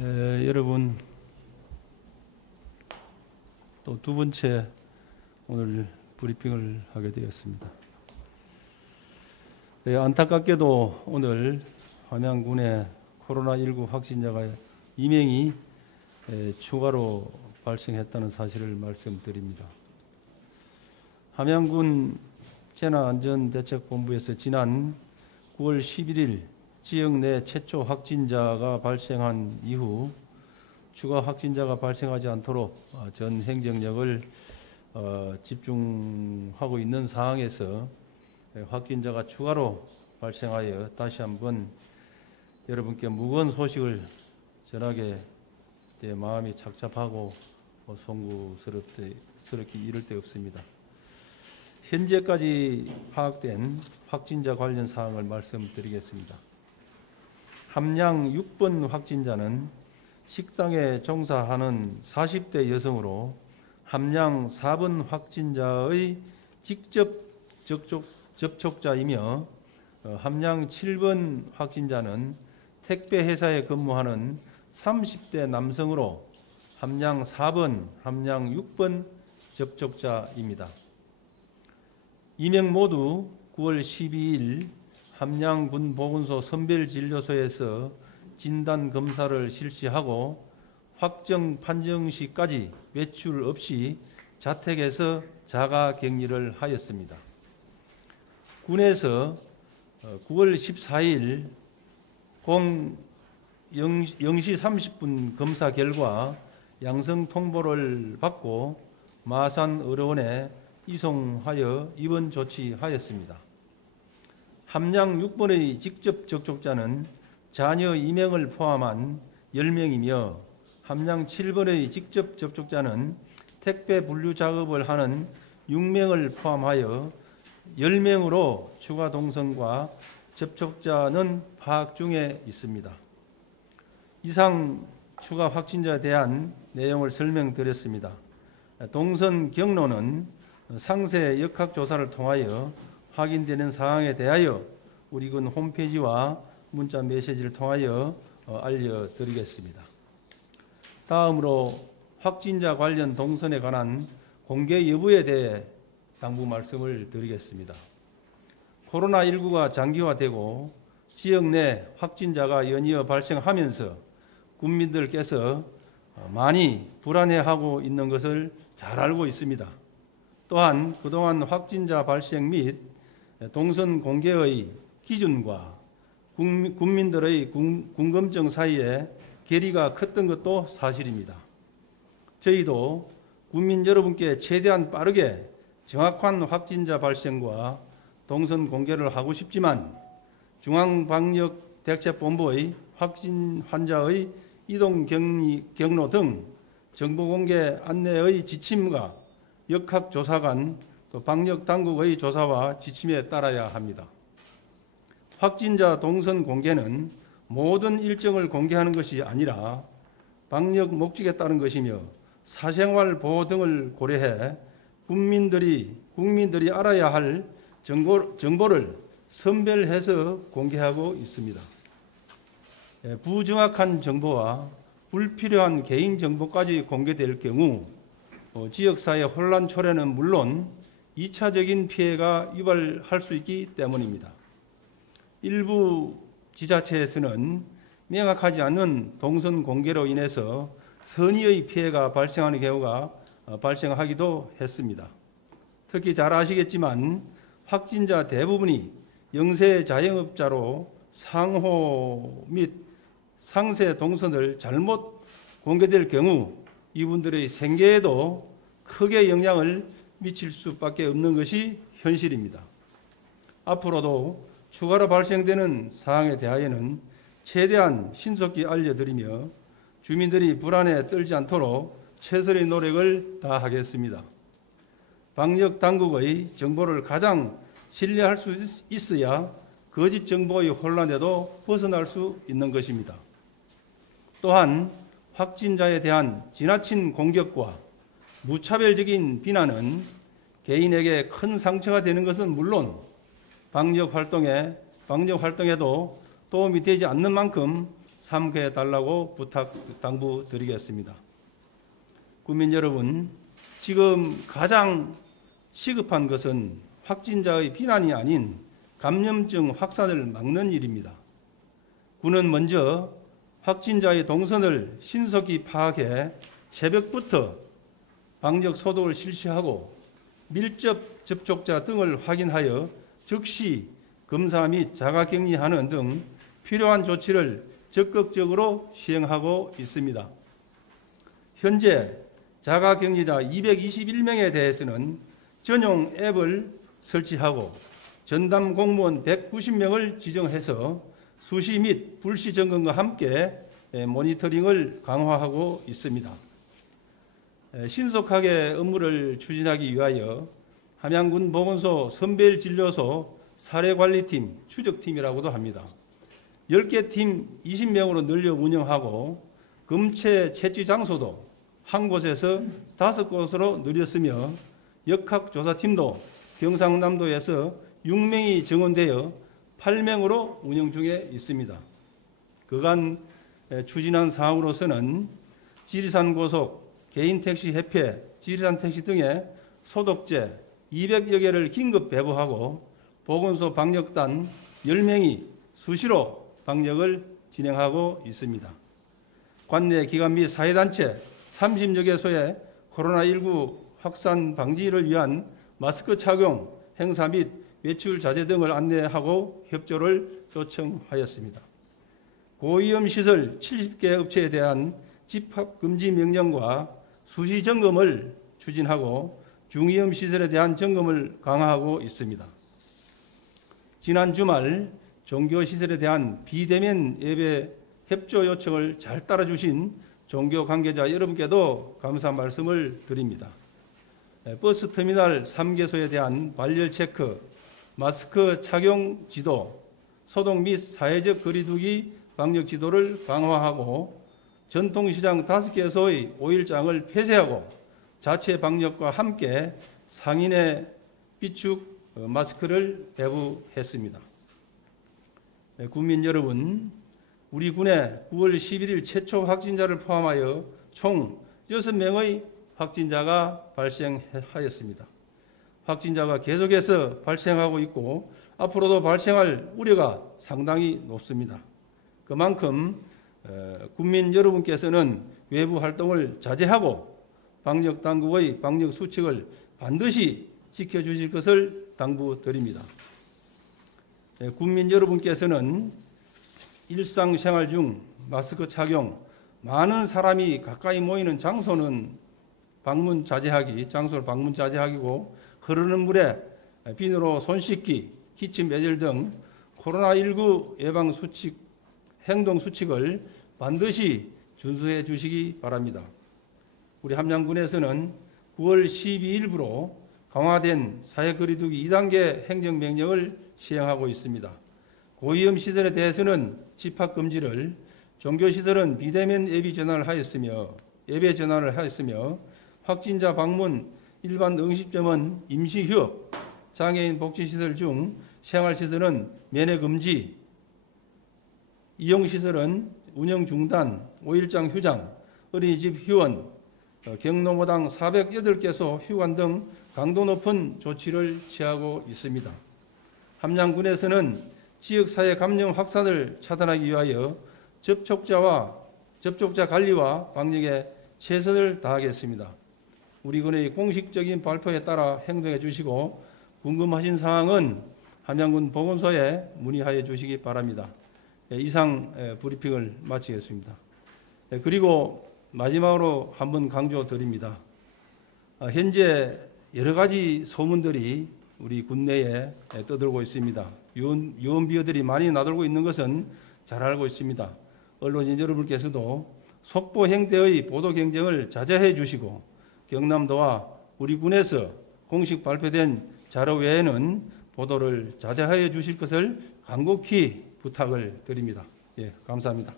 여러분, 또 두 번째 오늘 브리핑을 하게 되었습니다. 안타깝게도 오늘 함양군의 코로나19 확진자가 2명이 추가로 발생했다는 사실을 말씀드립니다. 함양군 재난안전대책본부에서 지난 9월 11일 지역 내 최초 확진자가 발생한 이후 추가 확진자가 발생하지 않도록 전 행정력을 집중하고 있는 상황에서 확진자가 추가로 발생하여 다시 한번 여러분께 무거운 소식을 전하게 돼 마음이 착잡하고 송구스럽게 이를 데 없습니다. 현재까지 파악된 확진자 관련 사항을 말씀드리겠습니다. 함양 6번 확진자는 식당에 종사하는 40대 여성으로 함양 4번 확진자의 직접 접촉자이며 함양 7번 확진자는 택배 회사에 근무하는 30대 남성으로 함양 4번, 함양 6번 접촉자입니다. 이명 모두 9월 12일 함양군 보건소 선별진료소에서 진단검사를 실시하고 확정 판정 시까지 외출 없이 자택에서 자가격리를 하였습니다. 군에서 9월 14일 0시 30분 검사 결과 양성 통보를 받고 마산의료원에 이송하여 입원 조치하였습니다. 함양 6번의 직접 접촉자는 자녀 2명을 포함한 10명이며 함양 7번의 직접 접촉자는 택배 분류 작업을 하는 6명을 포함하여 10명으로 추가 동선과 접촉자는 파악 중에 있습니다. 이상 추가 확진자에 대한 내용을 설명드렸습니다. 동선 경로는 상세 역학조사를 통하여 확인되는 사항에 대하여 우리 군 홈페이지와 문자 메시지를 통하여 알려드리겠습니다. 다음으로 확진자 관련 동선에 관한 공개 여부에 대해 당부 말씀을 드리겠습니다. 코로나19가 장기화되고 지역 내 확진자가 연이어 발생하면서 국민들께서 많이 불안해하고 있는 것을 잘 알고 있습니다. 또한 그동안 확진자 발생 및 동선 공개의 기준과 국민들의 궁금증 사이에 괴리가 컸던 것도 사실입니다. 저희도 국민 여러분께 최대한 빠르게 정확한 확진자 발생과 동선 공개를 하고 싶지만 중앙방역대책본부의 확진 환자의 이동 경로 등 정보 공개 안내의 지침과 역학조사관 또 방역당국의 조사와 지침에 따라야 합니다. 확진자 동선 공개는 모든 일정을 공개하는 것이 아니라 방역 목적에 따른 것이며 사생활 보호 등을 고려해 국민들이 알아야 할 정보를 선별해서 공개하고 있습니다. 부정확한 정보와 불필요한 개인정보까지 공개될 경우 지역사회 혼란 초래는 물론 2차적인 피해가 유발할 수 있기 때문입니다. 일부 지자체에서는 명확하지 않은 동선 공개로 인해서 선의의 피해가 발생하는 경우가 발생하기도 했습니다. 특히 잘 아시겠지만 확진자 대부분이 영세 자영업자로 상호 및 상세 동선을 잘못 공개될 경우 이분들의 생계에도 크게 영향을 미칠 수밖에 없는 것이 현실입니다. 앞으로도 추가로 발생되는 사항에 대하여는 최대한 신속히 알려드리며 주민들이 불안에 떨지 않도록 최선의 노력을 다하겠습니다. 방역당국의 정보를 가장 신뢰할 수 있어야 거짓 정보의 혼란에도 벗어날 수 있는 것입니다. 또한 확진자에 대한 지나친 공격과 무차별적인 비난은 개인에게 큰 상처가 되는 것은 물론 방역 활동에도 도움이 되지 않는 만큼 삼가해 달라고 당부드리겠습니다. 국민 여러분, 지금 가장 시급한 것은 확진자의 비난이 아닌 감염증 확산을 막는 일입니다. 군은 먼저 확진자의 동선을 신속히 파악해 새벽부터 방역 소독을 실시하고 밀접 접촉자 등을 확인하여 즉시 검사 및 자가격리하는 등 필요한 조치를 적극적으로 시행하고 있습니다. 현재 자가격리자 221명에 대해서는 전용 앱을 설치하고 전담 공무원 190명을 지정해서 수시 및 불시 점검과 함께 모니터링을 강화하고 있습니다. 신속하게 업무를 추진하기 위하여 함양군 보건소 선별진료소 사례관리팀, 추적팀이라고도 합니다. 10개 팀 20명으로 늘려 운영하고 검체 채취 장소도 한 곳에서 5곳으로 늘렸으며 역학조사팀도 경상남도에서 6명이 정원되어 8명으로 운영 중에 있습니다. 그간 추진한 사항으로서는 지리산 고속, 개인택시협회, 지리산택시 등의 소독제 200여 개를 긴급 배부하고 보건소 방역단 10명이 수시로 방역을 진행하고 있습니다. 관내 기관 및 사회단체 30여 개소에 코로나19 확산 방지를 위한 마스크 착용, 행사 및 외출 자제 등을 안내하고 협조를 요청하였습니다. 고위험시설 70개 업체에 대한 집합금지 명령과 수시 점검을 추진하고 중위험시설에 대한 점검을 강화하고 있습니다. 지난 주말 종교시설에 대한 비대면 예배 협조 요청을 잘 따라주신 종교 관계자 여러분께도 감사 말씀을 드립니다. 버스터미널 3개소에 대한 발열 체크, 마스크 착용 지도, 소독 및 사회적 거리두기 방역 지도를 강화하고 전통시장 5개소의 5일장을 폐쇄하고 자체 방역과 함께 상인의 비축 마스크를 배부했습니다. 국민 여러분, 우리 군에 9월 11일 최초 확진자를 포함하여 총 6명의 확진자가 발생하였습니다. 확진자가 계속해서 발생하고 있고 앞으로도 발생할 우려가 상당히 높습니다. 그만큼 국민 여러분께서는 외부 활동을 자제하고 방역당국의 방역 수칙을 반드시 지켜주실 것을 당부드립니다. 국민 여러분께서는 일상생활 중 마스크 착용, 많은 사람이 가까이 모이는 장소는 장소를 방문 자제하기고 흐르는 물에 비누로 손 씻기, 기침 매질 등 코로나19 예방 수칙, 행동 수칙을 반드시 준수해 주시기 바랍니다. 우리 함양군에서는 9월 12일부로 강화된 사회거리두기 2단계 행정명령을 시행하고 있습니다. 고위험 시설에 대해서는 집합금지를, 종교시설은 비대면 예배 전환을 하였으며 확진자 방문 일반 응시점은 임시 휴업, 장애인 복지시설 중 생활시설은 면회 금지, 이용시설은 운영 중단, 5일장 휴장, 어린이집 휴원, 경로모당 408개소 휴관 등 강도 높은 조치를 취하고 있습니다. 함양군에서는 지역사회 감염 확산을 차단하기 위하여 접촉자 관리와 방역에 최선을 다하겠습니다. 우리 군의 공식적인 발표에 따라 행동해 주시고 궁금하신 사항은 함양군 보건소에 문의하여 주시기 바랍니다. 이상 브리핑을 마치겠습니다. 그리고 마지막으로 한번 강조드립니다. 현재 여러 가지 소문들이 우리 군내에 떠들고 있습니다. 유언비어들이 많이 나돌고 있는 것은 잘 알고 있습니다. 언론인 여러분께서도 속보행대의 보도 경쟁을 자제해 주시고 경남도와 우리 군에서 공식 발표된 자료 외에는 보도를 자제하여 주실 것을 간곡히 부탁을 드립니다. 예, 감사합니다.